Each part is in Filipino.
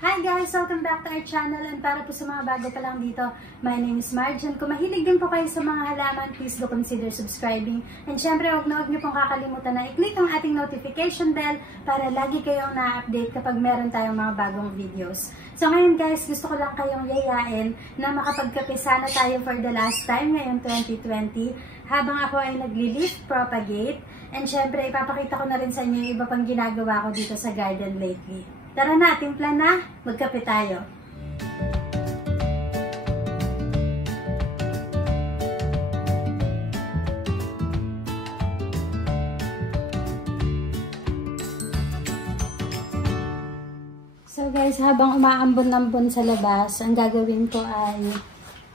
Hi guys! Welcome back to our channel, and para po sa mga bago pa lang dito, my name is Marjan. Kung mahilig din po kayo sa mga halaman, please do consider subscribing. And syempre, huwag niyo pong kakalimutan na i-click ang ating notification bell para lagi kayong na-update kapag meron tayong mga bagong videos. So ngayon guys, gusto ko lang kayong yayain na makapagkape sana tayo for the last time ngayon 2020 habang ako ay nagli-leaf propagate. And syempre, ipapakita ko na rin sa inyo yung iba pang ginagawa ko dito sa garden lately. Tara na, timpla na, magkape tayo. So guys, habang umaambon-ambon sa labas, ang gagawin ko ay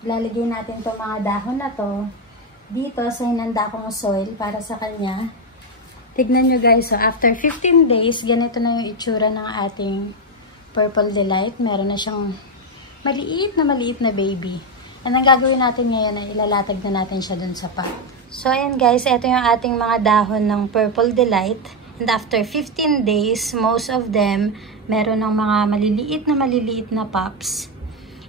lalagay natin itong mga dahon na to dito sa hinanda kong soil para sa kanya. Tignan nyo guys, so after 15 days, ganito na yung itsura ng ating Purple Delight. Meron na siyang maliit na baby. And ang gagawin natin ngayon ay ilalatag na natin siya dun sa pot. So ayan guys, ito yung ating mga dahon ng Purple Delight. And after 15 days, most of them, meron ng mga maliliit na pops.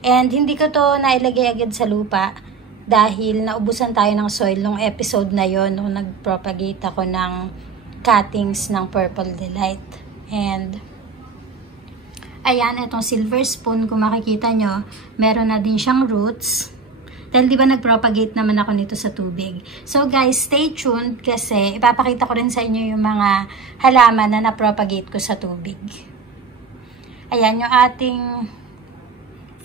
And hindi ko to nailagay agad sa lupa dahil naubusan tayo ng soil nung episode na yon nung nag-propagate ako ng cuttings ng Purple Delight. And ayan, itong silver spoon, kung makikita nyo, meron na din siyang roots. Dahil di ba nag-propagate naman ako nito sa tubig. So guys, stay tuned kasi ipapakita ko rin sa inyo yung mga halaman na na-propagate ko sa tubig. Ayan, yung ating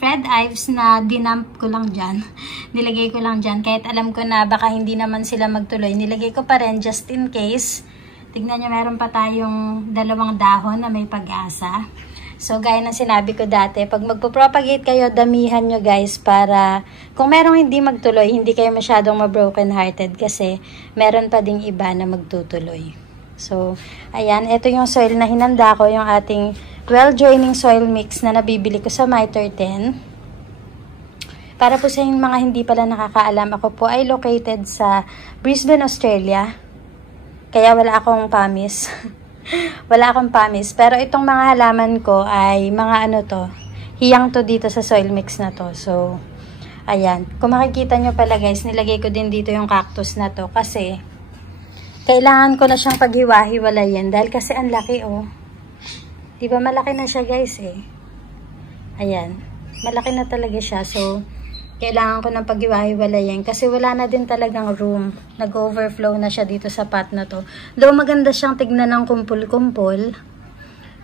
Fred Ives na dinump ko lang dyan. Nilagay ko lang dyan. Kahit alam ko na baka hindi naman sila magtuloy. Nilagay ko pa rin just in case. Tignan nyo, meron pa tayong dalawang dahon na may pag-asa. So, gaya ng sinabi ko dati, pag magpo-propagate kayo, damihan nyo guys para kung merong hindi magtuloy, hindi kayo masyadong ma-broken hearted kasi meron pa ding iba na magtutuloy. So, ayan, ito yung soil na hinanda ko, yung ating well-draining soil mix na nabibili ko sa Mitre 10. Para po sa mga hindi pala nakakaalam, ako po ay located sa Brisbane, Australia. Kaya wala akong pamis. Wala akong pamis. Pero itong mga halaman ko ay mga ano to. Hiyang to dito sa soil mix na to. So, ayan. Kung makikita nyo pala guys, nilagay ko din dito yung cactus na to. Kasi, kailangan ko na siyang paghiwa-hiwalayin. Dahil kasi ang laki oh. Diba malaki na siya guys eh. Ayan. Malaki na talaga siya. So, kailangan ko ng paghiwa-hiwalayin kasi wala na din talagang room. Nag-overflow na siya dito sa pot na to. Though maganda siyang tignan ng kumpul-kumpul,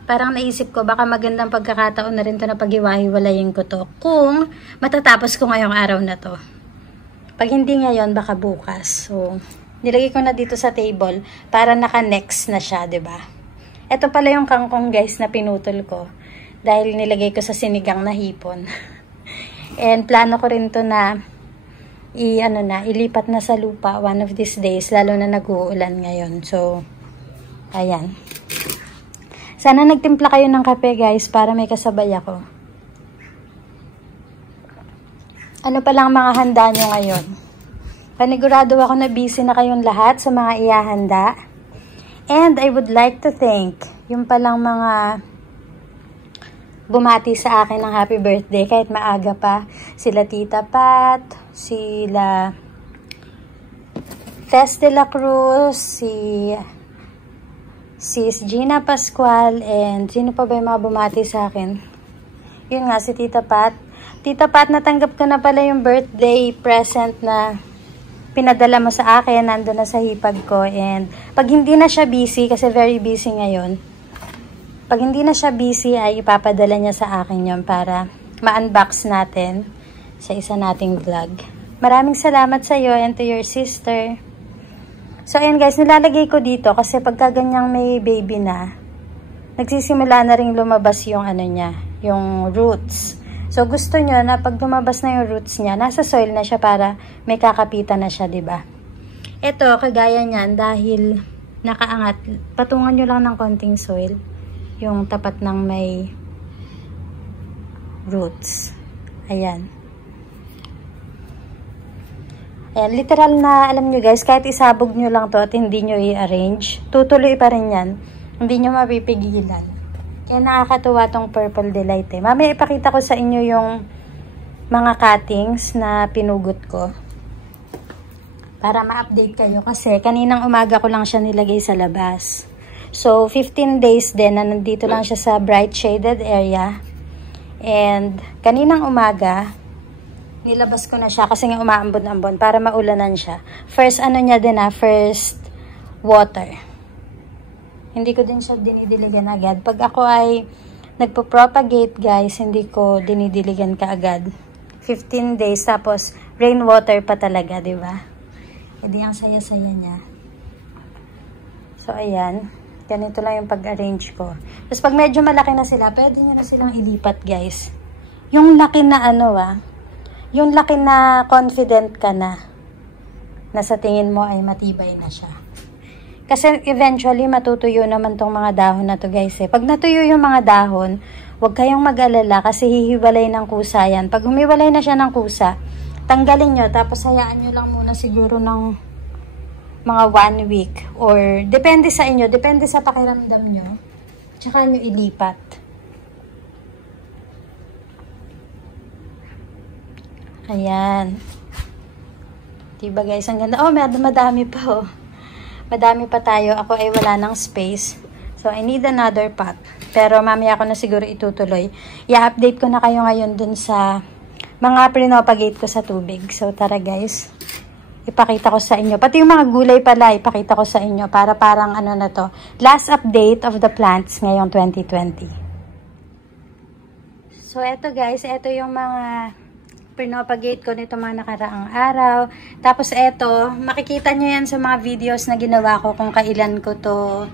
parang naisip ko baka magandang pagkakataon na rin to na paghiwa-hiwalayin ko to kung matatapos ko ngayong araw na to. Pag hindi ngayon, baka bukas. So, nilagay ko na dito sa table para naka-next na siya, 'di ba? Ito pala yung kangkong guys na pinutol ko dahil nilagay ko sa sinigang na hipon. And plano ko rin to na ilipat na sa lupa one of these days, lalo na nag-uulan ngayon. So, ayan. Sana nagtimpla kayo ng kape guys para may kasabay ako. Ano pa lang mga handa nyo ngayon? Panigurado ako na busy na kayong lahat sa mga ihahanda. And I would like to thank yung palang mga bumati sa akin ng happy birthday kahit maaga pa. Sila Tita Pat, sila Tess de la Cruz, si Sis Gina Pascual, and sino pa ba yung mga bumati sa akin? Yun nga, si Tita Pat. Tita Pat, natanggap ko na pala yung birthday present na pinadala mo sa akin. Nandun na sa hipag ko. And pag hindi na siya busy, kasi very busy ngayon, pag hindi na siya busy, ay ipapadala niya sa akin yun para ma-unbox natin sa isa nating vlog. Maraming salamat sa iyo and to your sister. So, ayan guys, nilalagay ko dito kasi pagka ganyang may baby na, nagsisimula na rin lumabas yung ano niya, yung roots. So, gusto nyo na pag lumabas na yung roots niya, nasa soil na siya para may kakapitan na siya, diba? Ito, kagaya niyan, dahil nakaangat, patungan nyo lang ng konting soil yung tapat ng may roots. Ayan. Ayan, literal na, alam nyo guys, kahit isabog nyo lang to at hindi nyo i-arrange, tutuloy pa rin yan. Hindi nyo mapipigilan. Kaya nakakatuwa tong Purple Delight eh. Mamaya ipakita ko sa inyo yung mga cuttings na pinugot ko. Para ma-update kayo. Kasi kaninang umaga ko lang siya nilagay sa labas. So, 15 days din na nandito lang siya sa bright shaded area. And kaninang umaga, nilabas ko na siya kasi nga umaambon-ambon para maulanan siya. First ano niya din first water. Hindi ko din siya dinidiligan agad. Pag ako ay nagpo-propagate guys, hindi ko dinidiligan kaagad. 15 days tapos rainwater pa talaga, di ba? Hindi ang saya-saya niya. So ayan, ganito lang yung pag-arrange ko. Tapos pag medyo malaki na sila, pwede nyo na silang ilipat guys. Yung laki na yung laki na confident ka na sa tingin mo ay matibay na siya. Kasi eventually matutuyo naman tong mga dahon na to guys eh. Pag natuyo yung mga dahon, huwag kayong mag-alala kasi hihiwalay ng kusa yan. Pag humiwalay na siya ng kusa, tanggalin nyo tapos hayaan nyo lang muna siguro ng mga 1 week. Or depende sa inyo, depende sa pakiramdam nyo. Tsaka nyo ilipat. Ayan. Diba guys, ang ganda. Oh, madami pa oh. Madami pa tayo. Ako ay wala ng space. So, I need another pot. Pero mamaya ko na siguro itutuloy. I-update ko na kayo ngayon dun sa mga pinopagate ko sa tubig. So, tara guys. Ipakita ko sa inyo. Pati yung mga gulay pala, ipakita ko sa inyo. Para parang ano na to. Last update of the plants ngayong 2020. So, eto guys. Eto yung mga pinopagate ko nito mga nakaraang araw. Tapos eto, makikita nyo yan sa mga videos na ginawa ko kung kailan ko to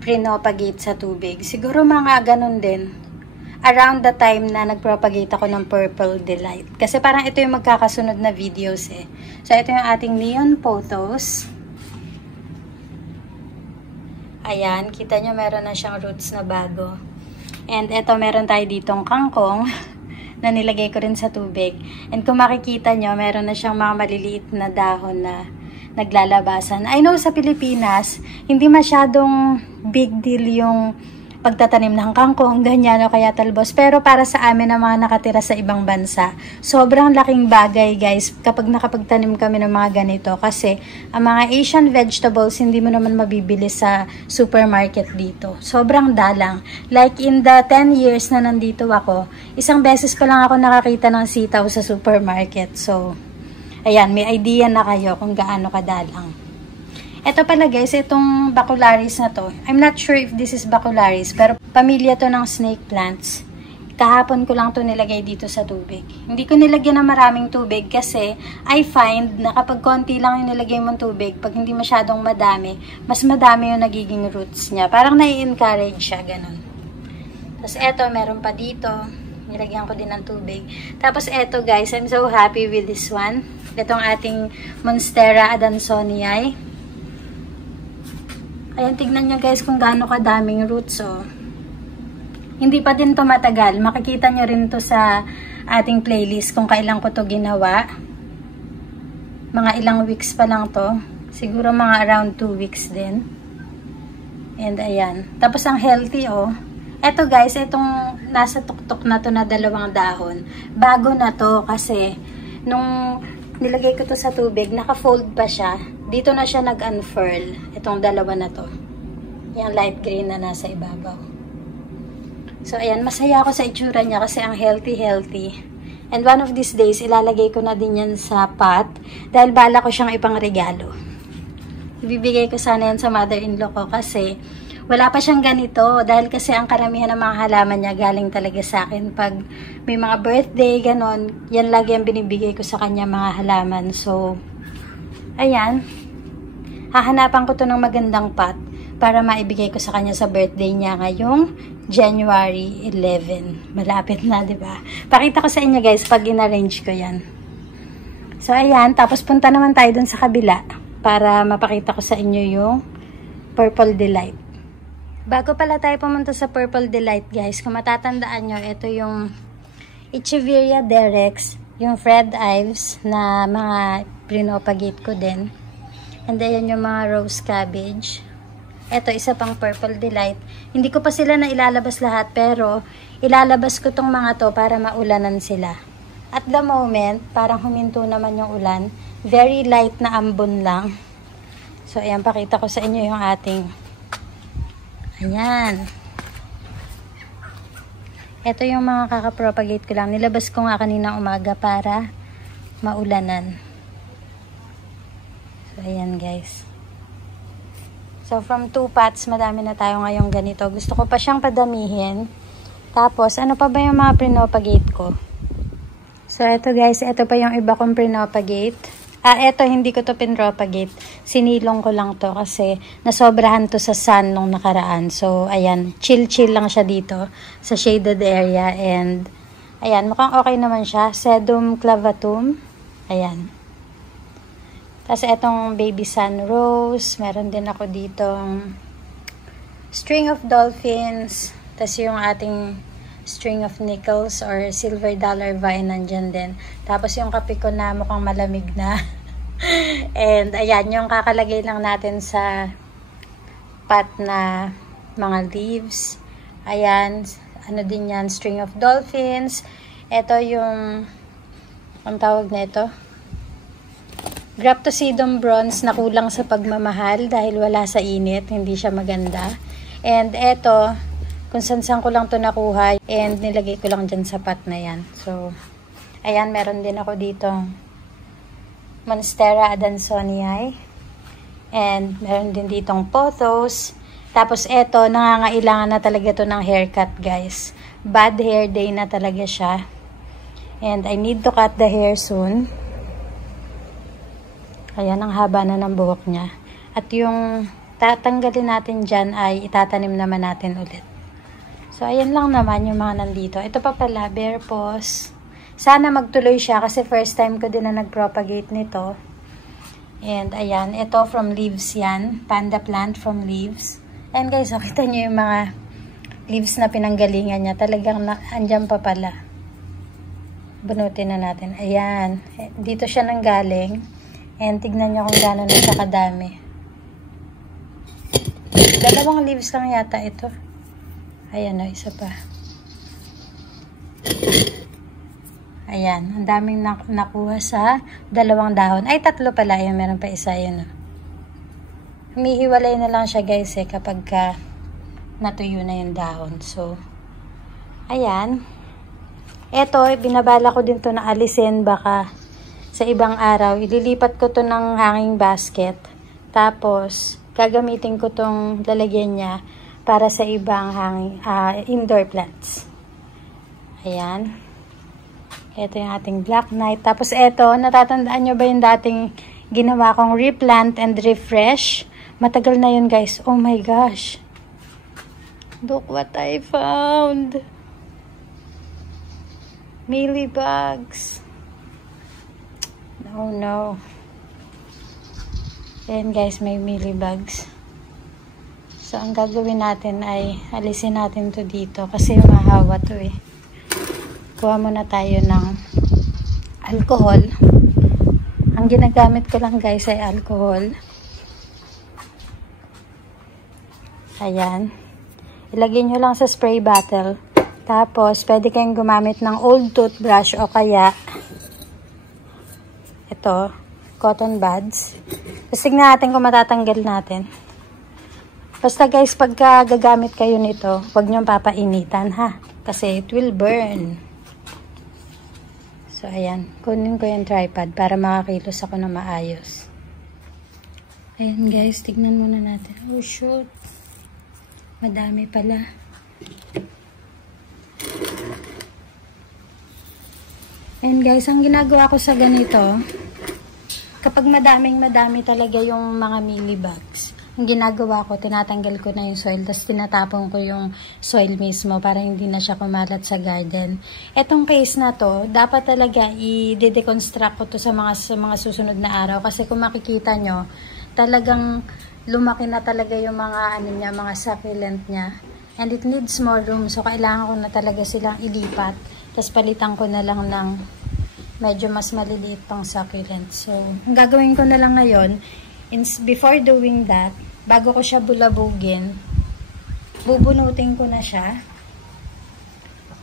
pinopagate sa tubig. Siguro mga ganun din. Around the time na nagpropagate ako ng Purple Delight. Kasi parang ito yung magkakasunod na videos eh. So ito yung ating neon photos. Ayan, kita nyo meron na siyang roots na bago. And eto meron tayo ditong kangkong na nilagay ko rin sa tubig. And kung makikita nyo, meron na siyang mga maliliit na dahon na naglalabasan. I know sa Pilipinas, hindi masyadong big deal yung pagtatanim ng kangkong, ganyan o kaya talbos. Pero para sa amin na mga nakatira sa ibang bansa, sobrang laking bagay guys kapag nakapagtanim kami ng mga ganito. Kasi ang mga Asian vegetables, hindi mo naman mabibili sa supermarket dito. Sobrang dalang. Like in the 10 years na nandito ako, isang beses pa lang ako nakakita ng sitaw sa supermarket. So, ayan, may idea na kayo kung gaano kadalang. Ito pala guys, itong bacularis na to. I'm not sure if this is bacularis, pero pamilya to ng snake plants. Kahapon ko lang to nilagay dito sa tubig. Hindi ko nilagyan ng maraming tubig kasi I find na kapag konti lang yung nilagay mong tubig, pag hindi masyadong madami, mas madami yung nagiging roots niya. Parang nai-encourage siya, ganun. Tapos eto, meron pa dito. Nilagyan ko din ng tubig. Tapos eto guys, I'm so happy with this one. Itong ating Monstera adansonii. Ayan, tignan nyo guys kung gaano kadaming roots, oh. Hindi pa din to matagal. Makikita nyo rin to sa ating playlist kung kailan ko to ginawa. Mga ilang weeks pa lang to. Siguro mga around 2 weeks din. And ayan. Tapos ang healthy, oh. Eto guys, itong nasa tuktok na to na 2 dahon. Bago na to kasi nung nilagay ko to sa tubig, naka-fold pa siya. Dito na siya nag-unfurl. Itong 2 na to. Yung light green na nasa ibabaw. So, ayan. Masaya ako sa itsura niya kasi ang healthy. And one of these days, ilalagay ko na din yan sa pot. Dahil bala ko siyang ipang regalo. Ibibigay ko sana yan sa mother-in-law ko kasi wala pa siyang ganito. Dahil kasi ang karamihan ng mga halaman niya galing talaga sa akin. Pag may mga birthday, ganon, yan lagi ang binibigay ko sa kanya mga halaman. So, ayan. Hahanapan ko to ng magandang pot para maibigay ko sa kanya sa birthday niya ngayong January 11. Malapit na, di ba? Pakita ko sa inyo guys pag in-arrange ko yan. So, ayan. Tapos punta naman tayo dun sa kabila para mapakita ko sa inyo yung Purple Delight. Bago pala tayo pumunta sa Purple Delight guys, kung matatandaan nyo, ito yung Echeveria Derex, yung Fred Ives na mga pinopagate ko din. And ayan yung mga rose cabbage. Eto, isa pang Purple Delight. Hindi ko pa sila na ilalabas lahat, pero ilalabas ko tong mga to para maulanan sila. At the moment, parang huminto naman yung ulan. Very light na ambon lang. So, ayan, pakita ko sa inyo yung ating. Ayan. Ito yung mga kakapropagate ko lang. Nilabas ko nga kanina umaga para maulanan. So, ayan guys. So, from 2 pots, madami na tayo ngayong ganito. Gusto ko pa siyang padamihin. Tapos, ano pa ba yung mga pinopagate ko? So, ito guys. Ito pa yung iba kong pinopagate. Ito, hindi ko to pinropagate. Sinilong ko lang to kasi nasobrahan to sa sun nung nakaraan. So, ayan. Chill-chill lang siya dito sa shaded area. And, ayan. Mukhang okay naman siya. Sedum clavatum. Ayan. Tapos, etong baby sun rose. Meron din ako ditong string of dolphins. Tapos, yung ating string of nickels or silver dollar vine nandyan din. Tapos yung kape ko na mukhang malamig na. And ayan, yung kakalagay lang natin sa pot na mga leaves. Ayan, ano din yan, string of dolphins. Ito yung, ang tawag na ito? Graptosedum bronze na kulang sa pagmamahal dahil wala sa init, hindi siya maganda. And ito, kung saan ko lang to nakuha and nilagay ko lang dyan sa pot na yan. So, ayan, meron din ako dito Monstera adansonii and meron din ditong pothos. Tapos eto, nangangailangan na talaga to ng haircut guys. Bad hair day na talaga siya. And I need to cut the hair soon. Ayan, ang haba na ng buhok niya. At yung tatanggalin natin dyan ay itatanim naman natin ulit. So, ayan lang naman yung mga nandito. Ito pa pala, bear paws. Sana magtuloy siya kasi first time ko din na nag-propagate nito. And, ayan. Ito from leaves yan. Panda plant from leaves. And guys, nakita nyo yung mga leaves na pinanggalingan niya. Talagang andyan pa pala. Bunutin na natin. Ayan. Dito siya nanggaling. And, tignan nyo kung gano'n na siya kadami. 2 leaves lang yata ito. Ayan o, isa pa. Ayan, ang daming nakuha sa 2 dahon. Ay, 3 pala. Ayan, meron pa isa yun. Humihiwalay na lang siya guys kapag natuyo na yung dahon. So, ayan. Eto, binabala ko din to na alisin baka sa ibang araw. Ililipat ko to ng hanging basket. Tapos, gagamitin ko tong lalagyan niya para sa ibang indoor plants. Ayan. Ito yung ating Black Knight. Tapos ito, natatandaan nyo ba yung dating ginawa kong replant and refresh? Matagal na yun guys. Oh my gosh. Look what I found. Mealybugs. Oh no. Ayan guys, may mealybugs. So, ang gagawin natin ay alisin natin to dito kasi mahawa to eh. Kuha muna tayo ng alcohol. Ang ginagamit ko lang guys ay alcohol. Ayan. Ilagay nyo lang sa spray bottle. Tapos, pwede kayong gumamit ng old toothbrush o kaya ito, cotton buds. Tapos, tignan natin kung matatanggal natin. Basta guys, pagka gagamit kayo nito, huwag niyong papainitan ha. Kasi it will burn. So, ayan. Kunin ko yung tripod para makakilos ako na maayos. Ayan guys, tignan muna natin. Oh shoot. Madami pala. Ayan guys, ang ginagawa ko sa ganito, kapag madami talaga yung mga mealybugs, ang ginagawa ko, tinatanggal ko na yung soil, tapos tinatapon ko yung soil mismo para hindi na siya kumalat sa garden. Etong case na to, dapat talaga i-deconstruct ko to sa mga susunod na araw kasi kung makikita nyo, talagang lumaki na talaga yung mga mga succulent niya. And it needs more room, so kailangan ko na talaga silang ilipat. Tapos palitan ko na lang ng medyo mas maliliit pang succulent. So, ang gagawin ko na lang ngayon, before doing that, bago ko siya bulabugin, bubunutin ko na siya.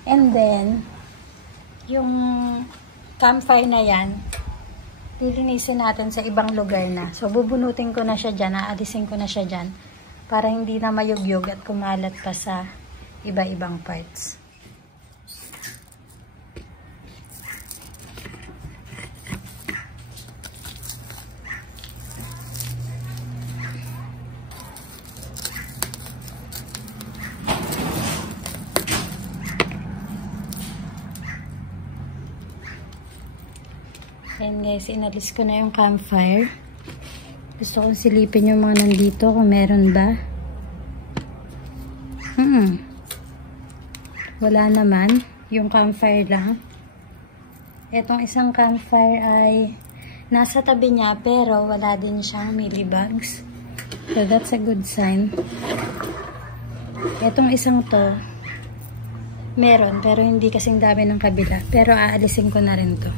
And then, yung campfire na yan, lilinisin natin sa ibang lugar na. So, bubunutin ko na siya dyan, aalisin ko na siya dyan, para hindi na mayugyog at kumalat pa sa iba-ibang parts. Ayan guys, inalis ko na yung campfire. Gusto kong silipin yung mga nandito kung meron ba. Wala naman. Yung campfire lang. Etong isang campfire ay nasa tabi niya pero wala din siyang mealybugs. So that's a good sign. Etong isang to meron pero hindi kasing dami ng kabila. Pero aalisin ko na rin to.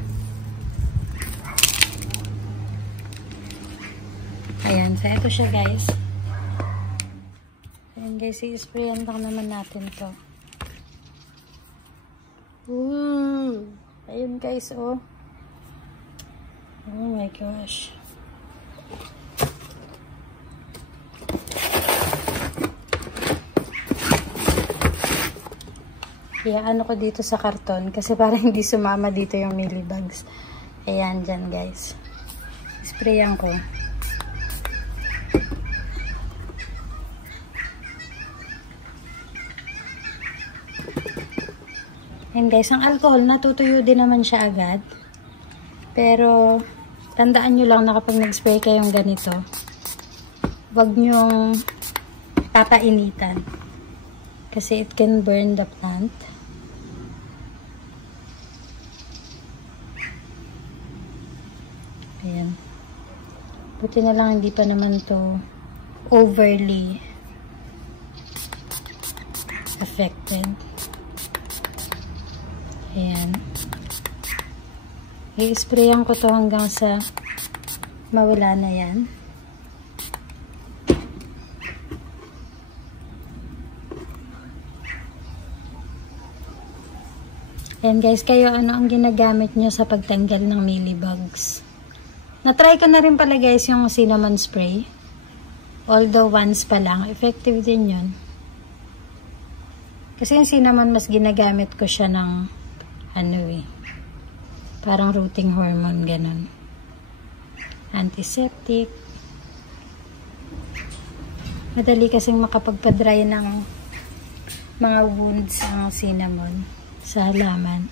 Ayan, so ito siya guys. Ayan guys, i-sprayan lang naman natin to. Ayun guys, oh. Oh my gosh. Ano ko dito sa karton kasi para hindi sumama dito yung mealybugs. Ayan, dyan guys. Sprayan ko. And guys, ang alcohol, natutuyo din naman siya agad. Pero, tandaan nyo lang na kapag nag-spray kayong ganito, huwag nyong papainitan. Kasi it can burn the plant. Ayan. Buti na lang hindi pa naman to overly affected. Ayan. I-sprayan ko to hanggang sa mawala na yan. Ayan guys, kayo ano ang ginagamit nyo sa pagtanggal ng mealybugs? Na-try ko na rin pala guys yung cinnamon spray. Although once pa lang, effective din yun. Kasi yung cinnamon mas ginagamit ko siya ng parang rooting hormone, ganun. Antiseptic. Madali kasing makapagpa-dry ng mga wounds ang cinnamon sa halaman.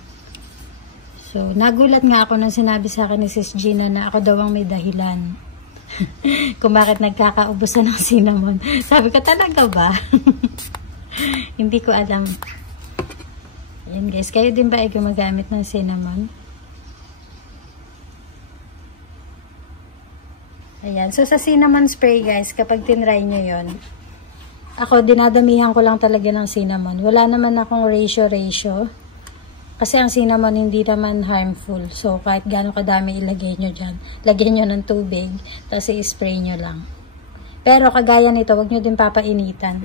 So, nagulat nga ako nung sinabi sa akin ni Sis Gina na ako daw ang may dahilan kung bakit nagkakaubusan ng cinnamon. Sabi ko, talaga ba? Hindi ko alam. Ayan guys, kayo din ba ay gumagamit ng cinnamon? Ayan, so sa cinnamon spray guys, kapag tinry nyo yon, ako dinadamihan ko lang talaga ng cinnamon. Wala naman akong ratio. Kasi ang cinnamon hindi naman harmful. So kahit gaano kadami ilagay nyo dyan, lagyan nyo ng tubig, tapos i-spray nyo lang. Pero kagaya nito, wag nyo din papainitan.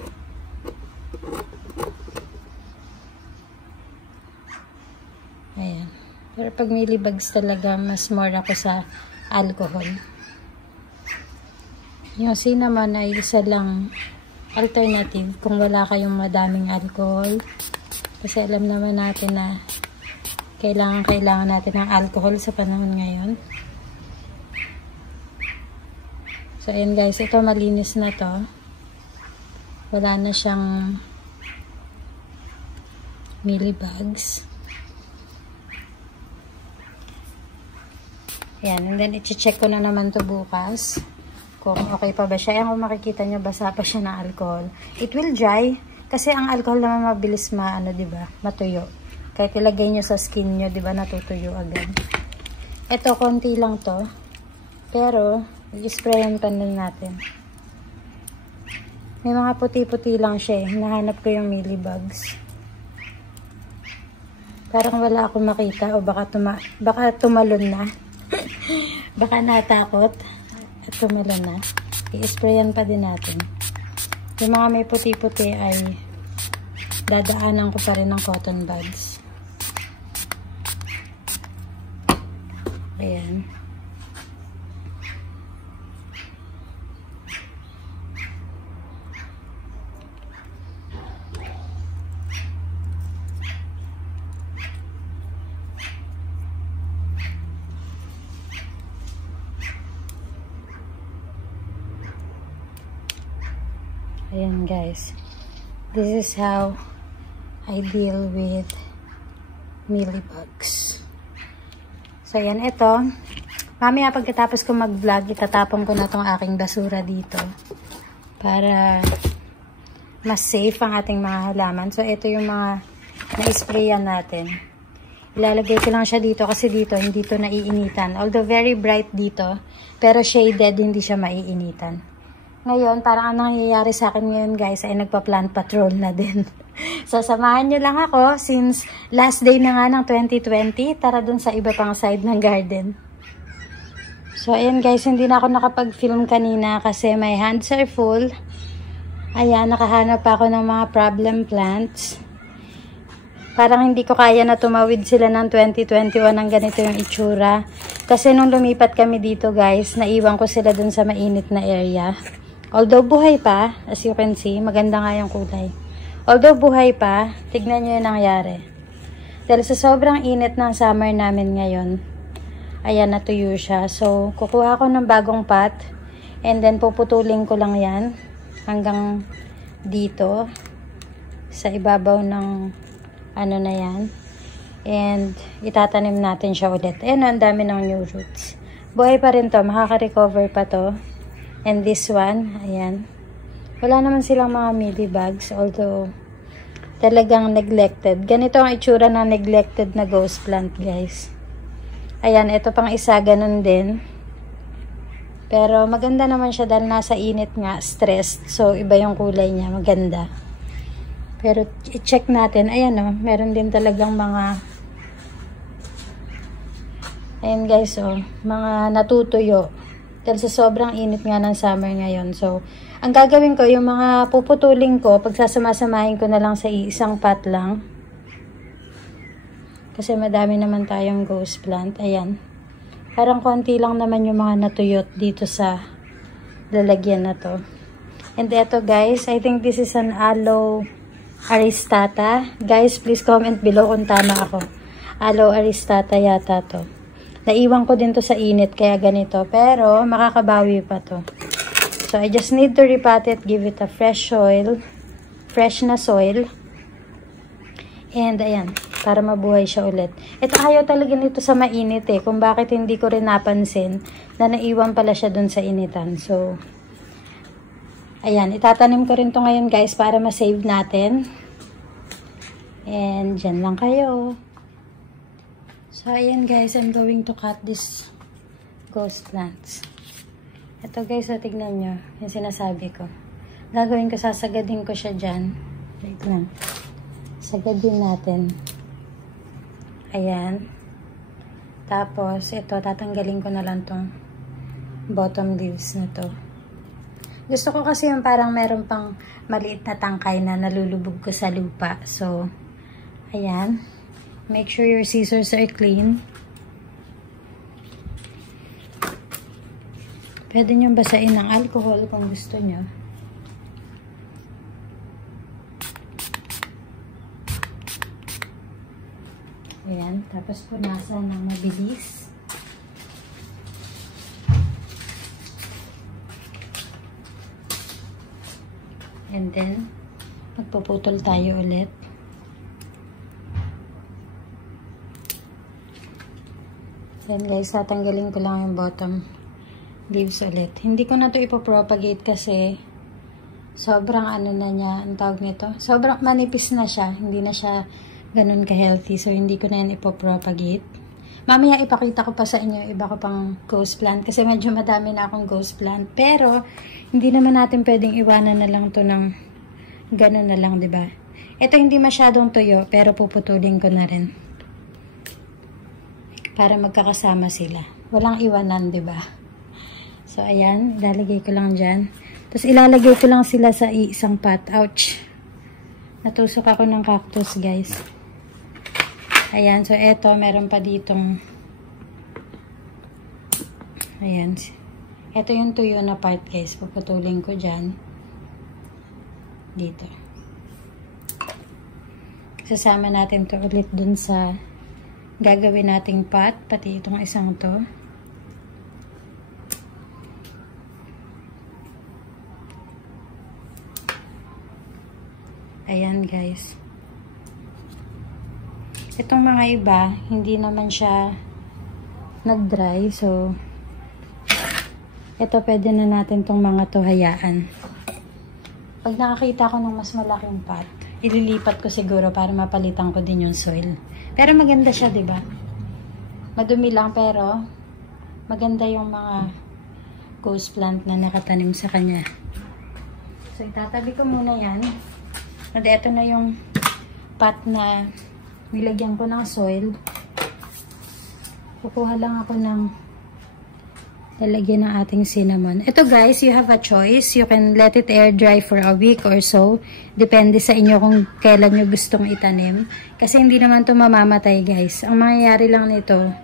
Ayan. Pero pag mealybugs talaga, mas more ako sa alcohol. Yung cinnamon ay isa lang alternative kung wala kayong madaming alcohol. Kasi alam naman natin na kailangan natin ng alcohol sa panahon ngayon. So, ayan guys. Ito malinis na to. Wala na siyang mealybugs. Ayan, and then i-check ko na naman to bukas kung okay pa ba siya. Ayan, kung makikita nyo, basa pa siya ng alcohol. It will dry kasi ang alcohol naman mabilis diba? Matuyo. Kahit ilagay nyo sa skin nyo, diba, natutuyo agad. Ito, konti lang to. Pero, i-sprayan pa din natin. May mga puti-puti lang siya eh. Nahanap ko yung mealybugs. Parang wala akong makita o baka tumalon na. Baka natakot at tumalon na. i-sprayan pa din natin. Yung mga may puti-puti ay dadaanan ko pa rin ng cotton buds. Ayan. Ayan guys, this is how I deal with mealybugs. So ayan, ito. Mamaya pagkatapos ko mag-vlog, itatapon ko na tong aking basura dito para mas safe ang ating mga halaman. So ito yung mga na-sprayan natin. Ilalagay ko lang siya dito kasi dito hindi to naiinitan. Although very bright dito, pero shaded, hindi siya maiinitan. Ngayon, parang ang nangyayari sa akin ngayon guys ay nagpa-plant patrol na din. So, samahan nyo lang ako since last day na nga ng 2020. Tara dun sa iba pang side ng garden. So, ayan guys, hindi na ako nakapag-film kanina kasi my hands are full. Ayan, nakahanap ako ng mga problem plants. Parang hindi ko kaya na tumawid sila ng 2021 ng ganito yung itsura. Kasi nung lumipat kami dito guys, naiwan ko sila dun sa mainit na area. Although buhay pa, as you can see, maganda nga yung kulay. Although buhay pa, tignan nyo yung nangyari. Dahil sa sobrang init ng summer namin ngayon, ayan, natuyo siya. So, kukuha ko ng bagong pot, and then puputulin ko lang yan hanggang dito, sa ibabaw ng ano na yan. And, itatanim natin siya ulit. Ayan, ang dami ng new roots. Buhay pa rin to, makaka-recover pa to. And this one, ayan. Wala naman silang mga mealybugs, although talagang neglected. Ganito ang itsura ng neglected na ghost plant, guys. Ayan, ito pang isa, ganun din. Pero maganda naman siya dahil nasa init nga, stressed. So, iba yung kulay niya, maganda. Pero i-check natin, ayan o, meron din talagang mga, ayan guys o, mga natutuyo. Dahil sa sobrang init nga ng summer ngayon. So, ang gagawin ko, yung mga puputulin ko, pagsasama-samahin ko na lang sa isang pot lang. Kasi madami naman tayong ghost plant. Ayan. Parang konti lang naman yung mga natuyot dito sa lalagyan na to. And eto guys, I think this is an Aloe Aristata. Guys, please comment below kung tama ako. Aloe Aristata yata to. Naiwan ko din to sa init, kaya ganito. Pero, makakabawi pa to. So, I just need to repot it, give it a fresh soil. Fresh na soil. And, ayan, para mabuhay siya ulit. Ito, ayaw talaga nito sa mainit eh. Kung bakit hindi ko rin napansin na naiwan pala siya dun sa initan. So, ayan, itatanim ko rin to ngayon guys para ma-save natin. And, dyan lang kayo. So, ayan guys, I'm going to cut this ghost plants. Ito guys, so tignan nyo, yung sinasabi ko. Gagawin ko, sasagadin ko siya dyan. Wait lang. Sagadin natin. Ayan. Tapos, ito, tatanggalin ko na lang tong bottom leaves na to. Gusto ko kasi yung parang meron pang maliit na tangkay na nalulubog ko sa lupa. So, ayan. Make sure your scissors are clean. Pwede nyo basain ng alcohol kung gusto nyo. Ayan. Tapos punasan ng mabilis. And then, magpuputol tayo ulit. Then guys, tatanggalin ko lang yung bottom leaves ulit. Hindi ko na to ipopropagate kasi sobrang ano na niya, ang tawag nito. Sobrang manipis na siya. Hindi na siya ganun ka-healthy. So, hindi ko na yan ipopropagate. Mamaya ipakita ko pa sa inyo iba ko pang ghost plant kasi medyo madami na akong ghost plant. Pero, hindi naman natin pwedeng iwanan na lang to ng ganun na lang, diba? Ito hindi masyadong tuyo pero puputulin ko na rin. Para magkakasama sila. Walang iwanan, 'di ba? So, ayan. Ilalagay ko lang dyan. Tapos, ilalagay ko lang sila sa isang pot. Ouch! Natusok ako ng cactus, guys. Ayan. So, eto. Meron pa ditong ayan. Eto yung tuyo na part, guys. Puputulin ko dyan. Dito. Sasama natin to ulit dun sa gagawin nating pot. Pati itong isang to. Ayan, guys. Itong mga iba, hindi naman siya nag-dry. So, ito pwede na natin itong mga to hayaan. Pag nakakita ko ng mas malaking pot, ililipat ko siguro para mapalitan ko din yung soil. Pero maganda siya, diba? Madumi lang pero maganda yung mga ghost plant na nakatanim sa kanya. So, itatabi ko muna yan. At ito na yung pot na nilagyan ko ng soil. Kukuha lang ako ng lalagyan ng ating cinnamon. Ito guys, you have a choice. You can let it air dry for a week or so. Depende sa inyo kung kailan nyo gustong itanim. Kasi hindi naman ito mamamatay guys. Ang mangyayari lang nito,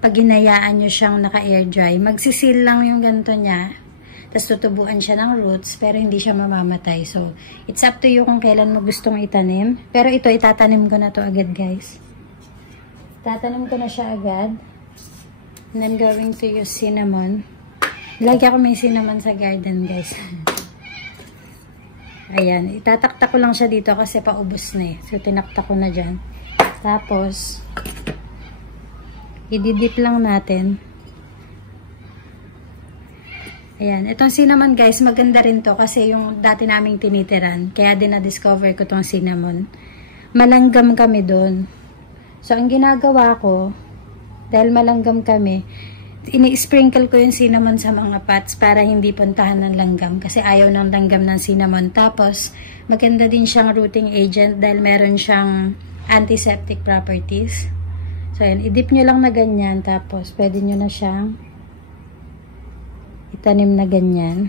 pag hinayaan nyo siyang naka-air dry, magsisil lang yung ganito niya. Tapos tutubuan siya ng roots, pero hindi siya mamamatay. So, it's up to you kung kailan mo gustong itanim. Pero ito, itatanim ko na to agad, guys. Itatanim ko na siya agad. And then, going to use cinnamon. Lagi ako may cinnamon sa garden, guys. Ayan. Itataktak ko lang siya dito kasi paubos na eh. So, tinaktak ko na dyan. Tapos, ididip lang natin. Ayan. Itong cinnamon guys, maganda rin to kasi yung dati naming tinitiran. Kaya din na-discover ko tong cinnamon. Malanggam kami doon. So, ang ginagawa ko, dahil malanggam kami, ini-sprinkle ko yung cinnamon sa mga pots para hindi puntahan ng langgam. Kasi ayaw ng langgam ng cinnamon. Tapos, maganda din siyang rooting agent dahil meron siyang antiseptic properties. So, ayan. I-dip nyo lang na ganyan. Tapos, pwede nyo na siyang itanim na ganyan.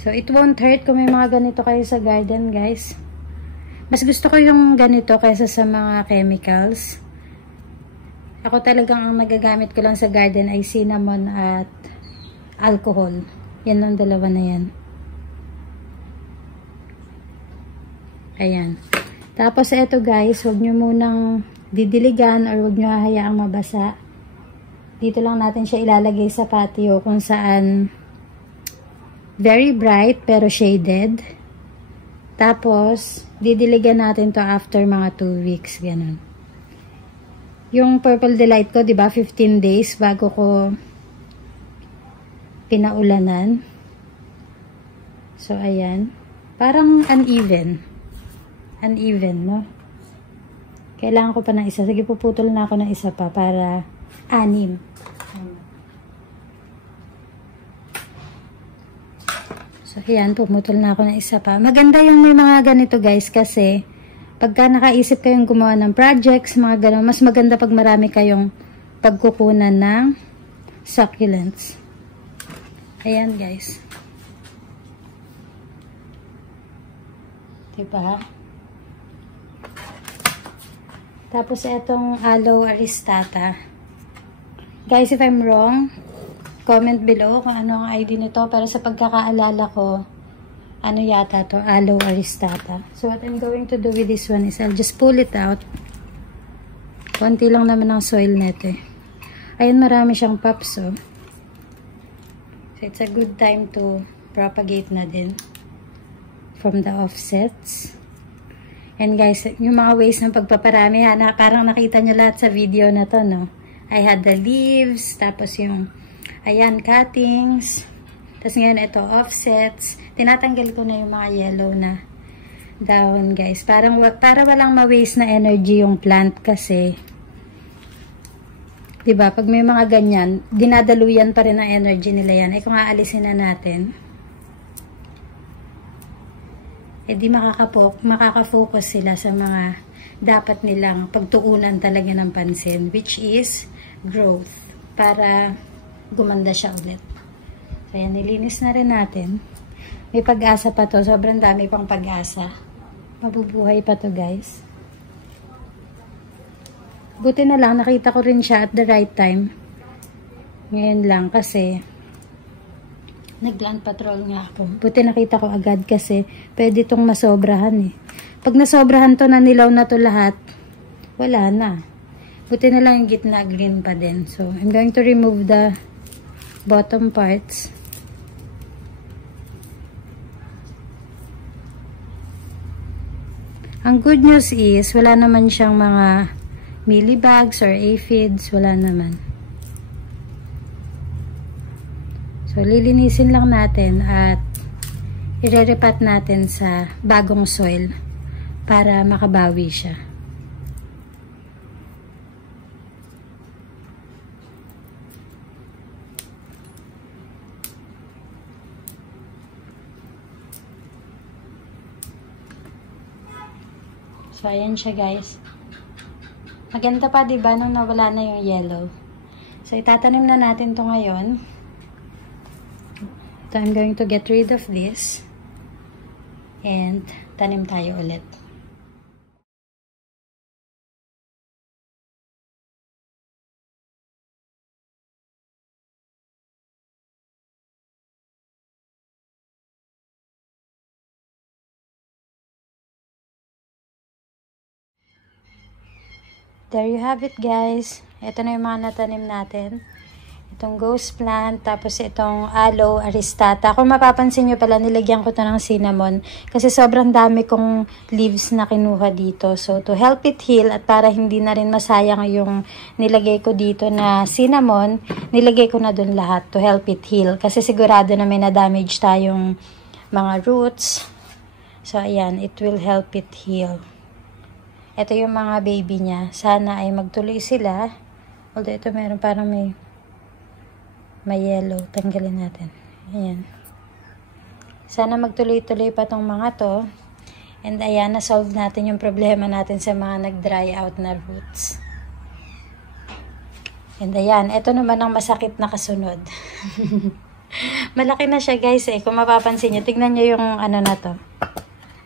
So, it won't hurt kung may mga ganito kayo sa garden, guys. Mas gusto ko yung ganito kaysa sa mga chemicals. Ako talagang ang nagagamit ko lang sa garden ay cinnamon at alcohol. Yan ang dalawa na yan. Ayan. Tapos, eto guys, huwag nyo munang didiligan or huwag nyo hahayaang mabasa. Dito lang natin siya ilalagay sa patio kung saan very bright pero shaded. Tapos, didiligan natin to after mga 2 weeks. Ganun. Yung Purple Delight ko, diba, 15 days bago ko pinaulanan. So, ayan. Parang uneven. Uneven, no? Kailangan ko pa ng isa. Sige, puputol na ako ng isa pa para 6. So, ayan, pumutol na ako ng isa pa. Maganda yung may mga ganito, guys, kasi pagka nakaisip kayong gumawa ng projects, mga gano'n, mas maganda pag marami kayong pagkukunan ng succulents. Ayan, guys. Diba? Tapos, etong aloe aristata. Guys, if I'm wrong, comment below kung ano ang ID nito. Pero sa pagkakaalala ko, ano yata to? Aloe aristata. So, what I'm going to do with this one is I'll just pull it out. Konti lang naman ang soil net eh. Ayun, marami siyang pops, oh. So, it's a good time to propagate na din from the offsets. And guys, yung mga ways ng pagpaparami, ha, parang nakita nyo lahat sa video na to, no? I had the leaves, tapos yung, ayan, cuttings. Tapos ngayon, ito, offsets. Tinatanggal ko na yung mga yellow na dahon, guys. Para walang ma-waste na energy yung plant kasi, diba, pag may mga ganyan, dinadaluyan pa rin ang energy nila yan. Kung aalisin na natin, di makakafocus sila sa mga dapat nilang pagtuunan talaga ng pansin, which is growth para gumanda siya ulit. So, ayan, nilinis na rin natin. May pag-asa pa to. Sobrang dami pang pag-asa. Mabubuhay pa to, guys. Buti na lang, nakita ko rin siya at the right time. Ngayon lang kasi nag-land patrol nga ako. Buti nakita ko agad kasi pwede itong masobrahan eh. Pag nasobrahan to, nanilaw na to lahat, wala na. Buti na lang yung gitna green pa din. So, I'm going to remove the bottom parts. Ang good news is, wala naman siyang mga mealybugs or aphids. Wala naman. So, lilinisin lang natin at ire-repat natin sa bagong soil para makabawi siya. So, ayan siya, guys. Maganda pa, diba, nung nawala na yung yellow. So, itatanim na natin to ngayon. So, I'm going to get rid of this and tanim tayo ulit. There you have it, guys. Ito na yung mga natanim natin. Itong ghost plant, tapos itong aloe aristata. Kung mapapansin nyo pala, nilagyan ko to ng cinnamon kasi sobrang dami kong leaves na kinuha dito. So, to help it heal at para hindi na rin masayang yung nilagay ko dito na cinnamon, nilagay ko na dun lahat to help it heal. Kasi sigurado na may na-damage tayong mga roots. So, ayan, it will help it heal. Ito yung mga baby niya. Sana ay magtuloy sila. Although ito meron parang may yellow. Tanggalin natin. Ayan. Sana magtuloy-tuloy pa tong mga to. And ayan, na-solve natin yung problema natin sa mga nag-dry out na roots. And ayan, ito naman ang masakit na kasunod. Malaki na siya, guys, eh. Kung mapapansin nyo, tignan nyo yung ano na to.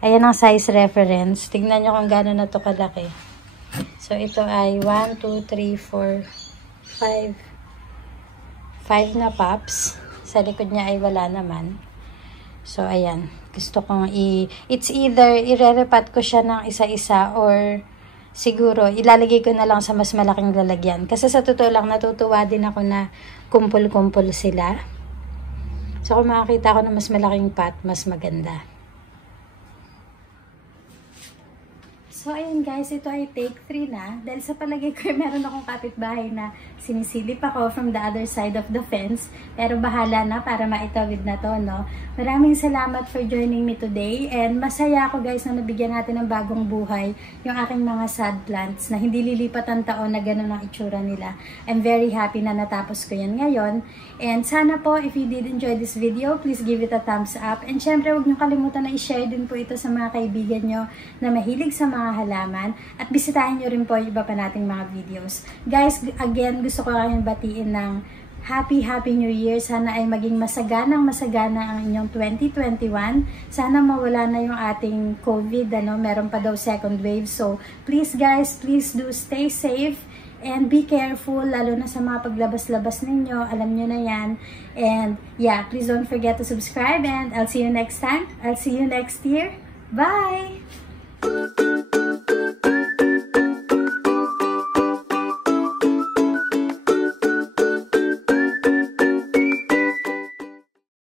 Ayan ang size reference. Tignan nyo kung gano'n na to kalaki. So, ito ay 1, 2, 3, 4, 5 na pops. Sa likod niya ay wala naman. So, ayan. Gusto kong it's either ire-repat ko siya ng isa-isa or siguro ilalagay ko na lang sa mas malaking lalagyan. Kasi sa totoo lang, natutuwa din ako na kumpul-kumpul sila. So, kung makakita ko na mas malaking pot, mas maganda. So, ayan guys, ito ay take 3 na. Dahil sa palagay ko, meron akong kapitbahay na sinisilip ako from the other side of the fence. Pero bahala na para maitawid na to, no? Maraming salamat for joining me today. And masaya ako guys na nabigyan natin ng bagong buhay yung aking mga sad plants na hindi lilipat ang taon na gano'n ang itsura nila. I'm very happy na natapos ko yan ngayon. And sana po, if you did enjoy this video, please give it a thumbs up. And syempre, huwag niyo kalimutan na i-share din po ito sa mga kaibigan nyo na mahilig sa mga halaman. At bisitahin nyo rin po yung iba pa nating mga videos. Guys, again, gusto ko kayong batiin ng Happy New Year. Sana ay maging masagana ang inyong 2021. Sana mawala na yung ating COVID, ano, meron pa daw second wave. So, please guys, please do stay safe and be careful, lalo na sa mga paglabas-labas ninyo. Alam nyo na yan. And yeah, please don't forget to subscribe and I'll see you next time. I'll see you next year. Bye!